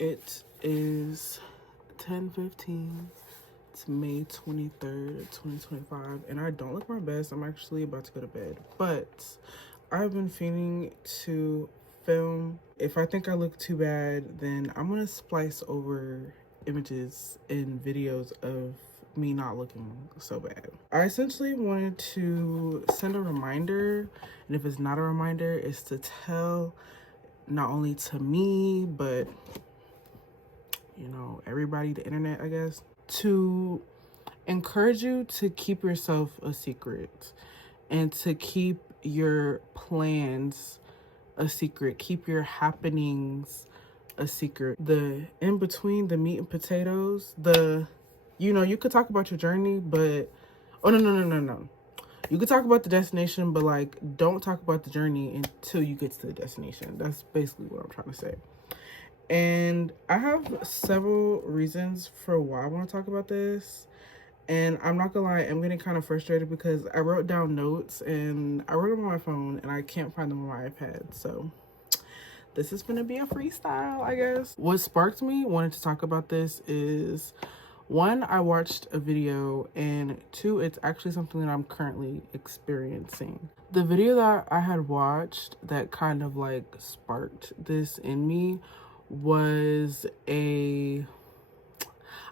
It is 10:15. It's May 23rd, 2025, and I don't look my best. I'm actually about to go to bed, but I've been feeling to film. If I think I look too bad, then I'm gonna splice over images and videos of me not looking so bad. I essentially wanted to send a reminder, and if it's not a reminder, it's to tell not only to me, but everybody, the internet, I guess, to encourage you to keep yourself a secret and to keep your plans a secret, keep your happenings a secret. The in between, the meat and potatoes, you could talk about your journey, but no. You could talk about the destination, but like, don't talk about the journey until you get to the destination. That's basically what I'm trying to say. And I have several reasons for why I want to talk about this. And I'm not gonna lie, I'm getting kind of frustrated because I wrote down notes and I wrote them on my phone and I can't find them on my iPad. So this is gonna be a freestyle, I guess. What sparked me wanting to talk about this is, one, I watched a video, and two, it's actually something that I'm currently experiencing. The video that I had watched that kind of like sparked this in me was I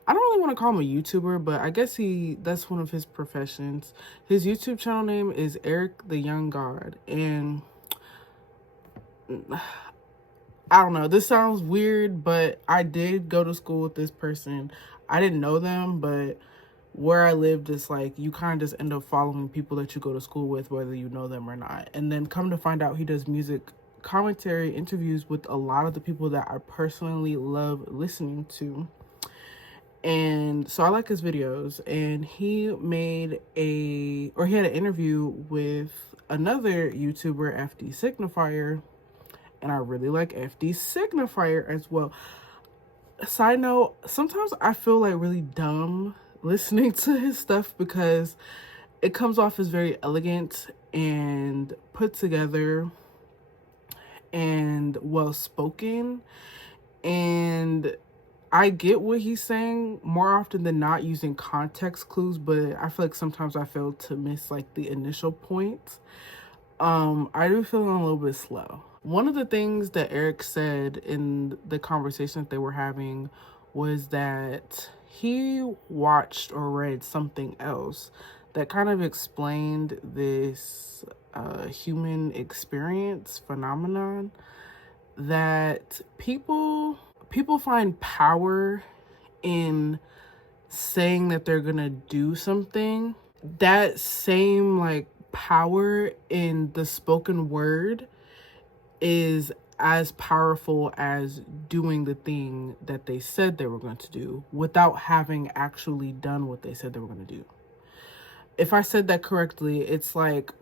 don't really want to call him a YouTuber, but I guess that's one of his professions. His YouTube channel name is Eric the Young God, and I don't know, this sounds weird, but I did go to school with this person. I didn't know them, but where I lived, is like you kind of just end up following people that you go to school with, whether you know them or not. And then come to find out, he does music commentary interviews with a lot of the people that I personally love listening to. And so I like his videos, and he had an interview with another YouTuber, FD Signifier, and I really like FD Signifier as well. Side note, sometimes I feel like really dumb listening to his stuff because it comes off as very elegant and put together and well spoken, and I get what he's saying more often than not using context clues, but I feel like sometimes I fail to miss like the initial point. I do feel a little bit slow. One of the things that Eric said in the conversation that they were having was that he watched or read something else that kind of explained this human experience phenomenon, that people find power in saying that they're gonna do something. That same like power in the spoken word is as powerful as doing the thing that they said they were going to do without having actually done what they said they were going to do. If I said that correctly, it's like,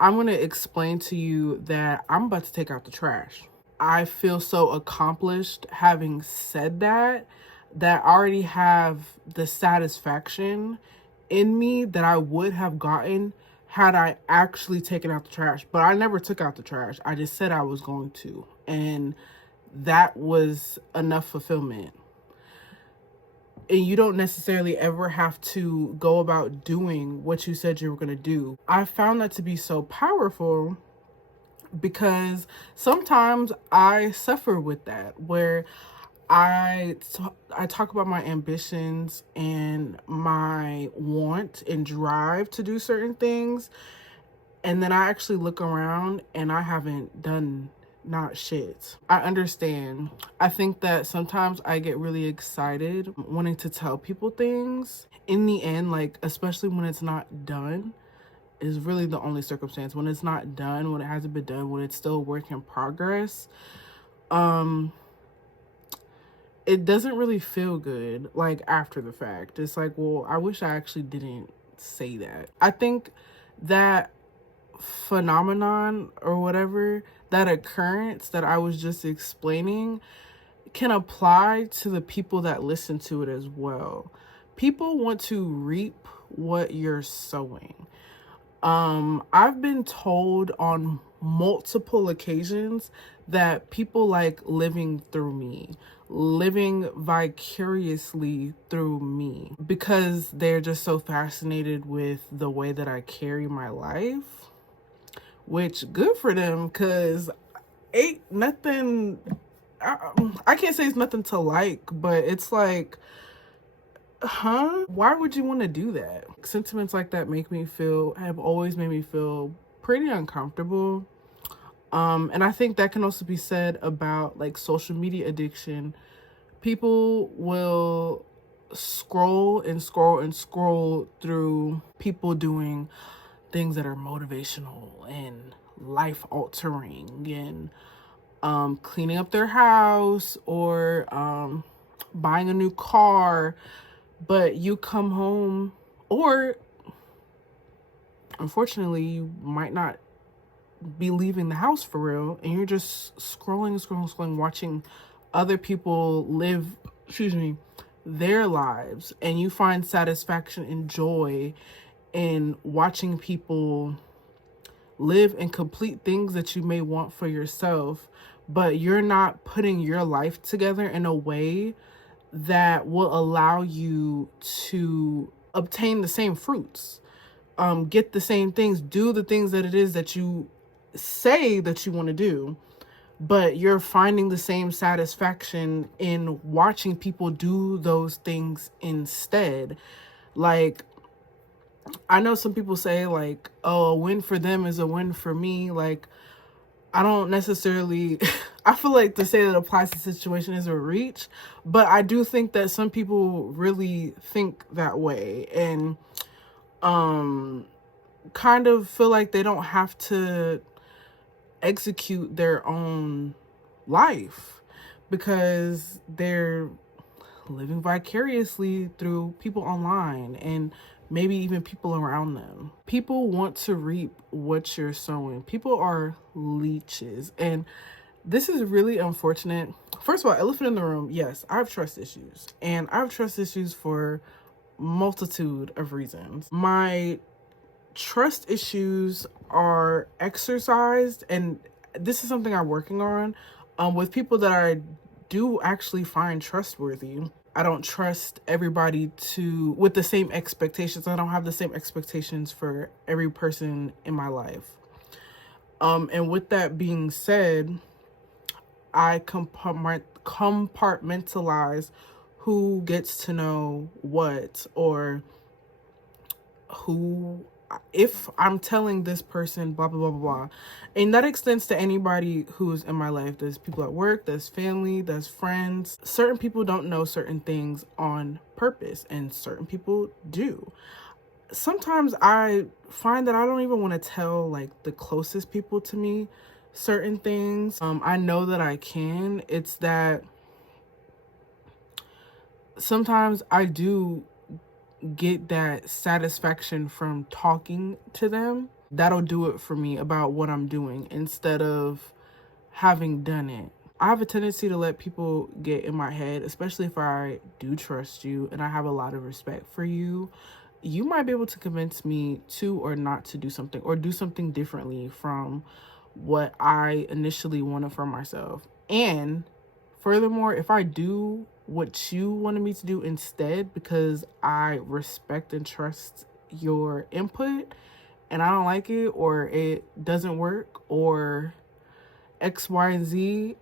I'm going to explain to you that I'm about to take out the trash. I feel so accomplished having said that I already have the satisfaction in me that I would have gotten had I actually taken out the trash. But I never took out the trash. I just said I was going to. And that was enough fulfillment. And you don't necessarily ever have to go about doing what you said you were going to do. I found that to be so powerful because sometimes I suffer with that, where I talk about my ambitions and my want and drive to do certain things, and then I actually look around and I haven't done not shit. I understand. I think that sometimes I get really excited wanting to tell people things. In the end, like, especially when it's not done, is really the only circumstance. When it's not done, when it hasn't been done, when it's still a work in progress, it doesn't really feel good, like, after the fact. It's like, well, I wish I actually didn't say that. I think that phenomenon or whatever, that occurrence that I was just explaining, can apply to the people that listen to it as well. People want to reap what you're sowing. I've been told on multiple occasions that people like living through me, living vicariously through me, because they're just so fascinated with the way that I carry my life, which good for them, because ain't nothing, I can't say it's nothing to like, but it's like, huh? Why would you want to do that? Sentiments like that have always made me feel pretty uncomfortable. And I think that can also be said about like social media addiction. People will scroll and scroll and scroll through people doing things that are motivational and life altering, and cleaning up their house, or buying a new car. But you come home, or unfortunately, you might not be leaving the house for real, and you're just scrolling, watching other people live, their lives, and you find satisfaction and joy in watching people live and complete things that you may want for yourself, but you're not putting your life together in a way that will allow you to obtain the same fruits, get the same things, do the things that it is that you say that you want to do, but you're finding the same satisfaction in watching people do those things instead. Like, I know some people say like, oh, a win for them is a win for me. Like, I don't necessarily, I feel like to say that applies to the situation is a reach, but I do think that some people really think that way, and kind of feel like they don't have to execute their own life because they're living vicariously through people online and maybe even people around them. People want to reap what you're sowing. People are leeches, and this is really unfortunate. First of all, elephant in the room, yes, I have trust issues, and I have trust issues for multitude of reasons. My trust issues are exercised, and this is something I'm working on, with people that I do actually find trustworthy. I don't trust everybody with the same expectations. I don't have the same expectations for every person in my life. And with that being said, I compartmentalize who gets to know what, or who, if I'm telling this person blah blah blah blah blah. And that extends to anybody who's in my life. There's people at work, there's family, there's friends. Certain people don't know certain things on purpose, and certain people do. Sometimes I find that I don't even want to tell like the closest people to me certain things. I know that I can. It's that sometimes I do get that satisfaction from talking to them. That'll do it for me about what I'm doing instead of having done it. I have a tendency to let people get in my head, especially if I do trust you and I have a lot of respect for you. You might be able to convince me to or not to do something, or do something differently from what I initially wanted for myself. And furthermore, if I do what you wanted me to do instead because I respect and trust your input and I don't like it, or it doesn't work, or X, Y, and Z,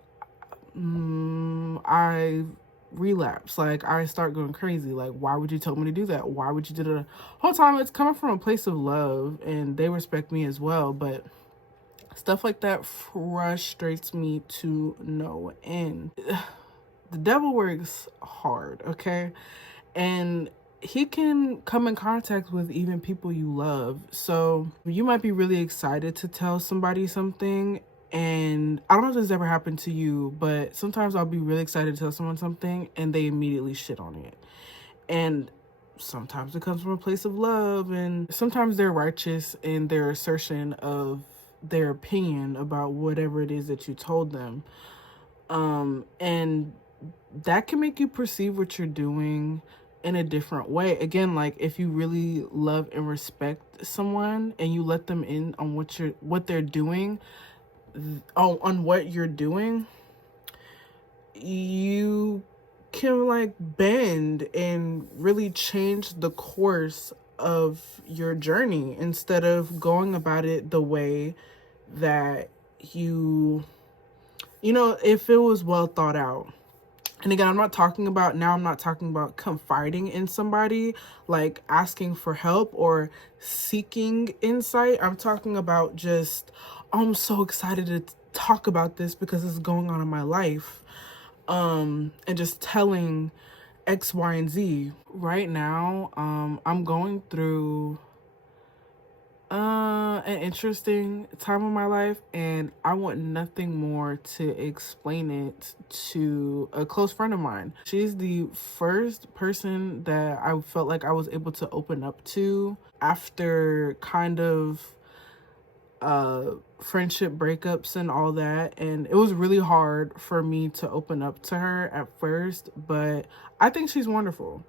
I relapse. Like, I start going crazy. Like, why would you tell me to do that? Why would you do that? Whole time it's coming from a place of love and they respect me as well, but stuff like that frustrates me to no end. The devil works hard, okay? And he can come in contact with even people you love. So you might be really excited to tell somebody something, and I don't know if this has ever happened to you, but sometimes I'll be really excited to tell someone something and they immediately shit on it. And sometimes it comes from a place of love, and sometimes they're righteous in their assertion of their opinion about whatever it is that you told them. And that can make you perceive what you're doing in a different way. Again, like if you really love and respect someone and you let them in on what they're doing, on what you're doing, you can like bend and really change the course of your journey instead of going about it the way that if it was well thought out. And again, I'm not talking about confiding in somebody, like asking for help or seeking insight. I'm talking about just, oh, I'm so excited to talk about this because it's going on in my life. And just telling X, Y, and Z. Right now, I'm going through an interesting time of my life, and I want nothing more to explain it to a close friend of mine. She's the first person that I felt like I was able to open up to after kind of friendship breakups and all that, and it was really hard for me to open up to her at first, but I think she's wonderful.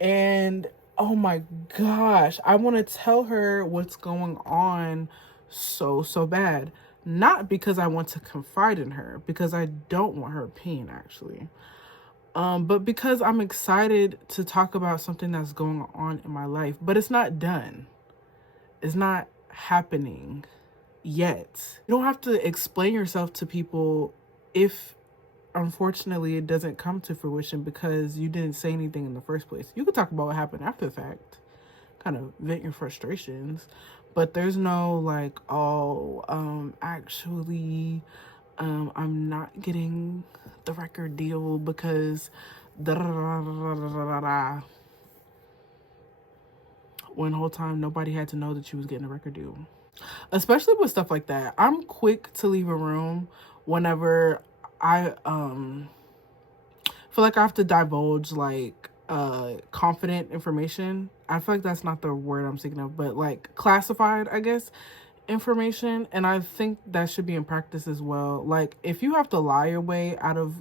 And oh my gosh, I want to tell her what's going on so bad. Not because I want to confide in her, because I don't want her opinion actually. But because I'm excited to talk about something that's going on in my life, but it's not done. It's not happening yet. You don't have to explain yourself to people if unfortunately it doesn't come to fruition because you didn't say anything in the first place. You could talk about what happened after the fact, kind of vent your frustrations, but there's no like, actually I'm not getting the record deal because when the whole time nobody had to know that you was getting a record deal. Especially with stuff like that, I'm quick to leave a room whenever I feel like I have to divulge like confident information. I feel like that's not the word I'm thinking of, but like classified, I guess, information. And I think that should be in practice as well. Like if you have to lie your way out of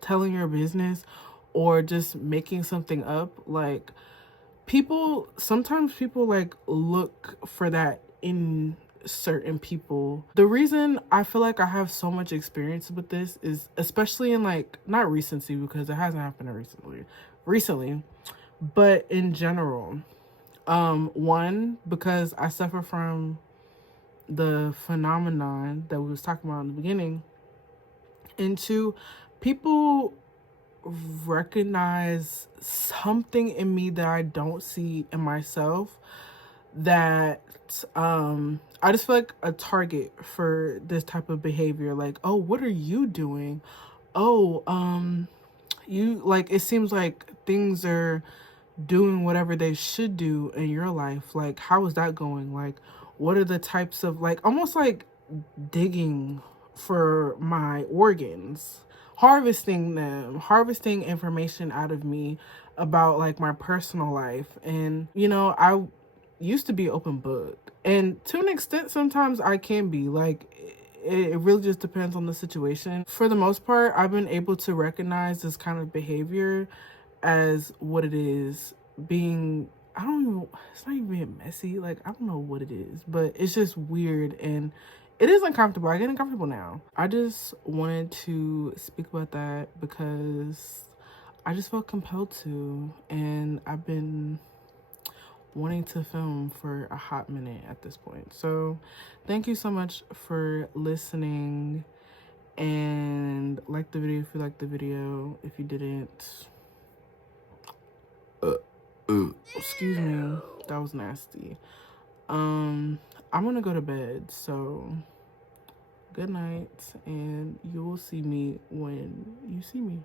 telling your business or just making something up, like sometimes people like look for that in certain people. The reason I feel like I have so much experience with this is, especially in like, not recency because it hasn't happened recently, but in general. One, because I suffer from the phenomenon that we was talking about in the beginning. And two, people recognize something in me that I don't see in myself, that I just feel like a target for this type of behavior. Like, oh, what are you doing? Oh, you like, it seems like things are doing whatever they should do in your life. Like, how is that going? Like, what are the types of, like, almost like digging for my organs, harvesting information out of me about like my personal life. And I used to be open book, and to an extent sometimes I can be like, it really just depends on the situation. For the most part, I've been able to recognize this kind of behavior as what it is, being, it's not even being messy, like I don't know what it is, but it's just weird and it is uncomfortable. I get uncomfortable now. I just wanted to speak about that because I just felt compelled to, and I've been wanting to film for a hot minute at this point. So thank you so much for listening, and like the video if you liked the video. If you didn't, excuse me, that was nasty. I'm gonna go to bed, so good night, and you will see me when you see me.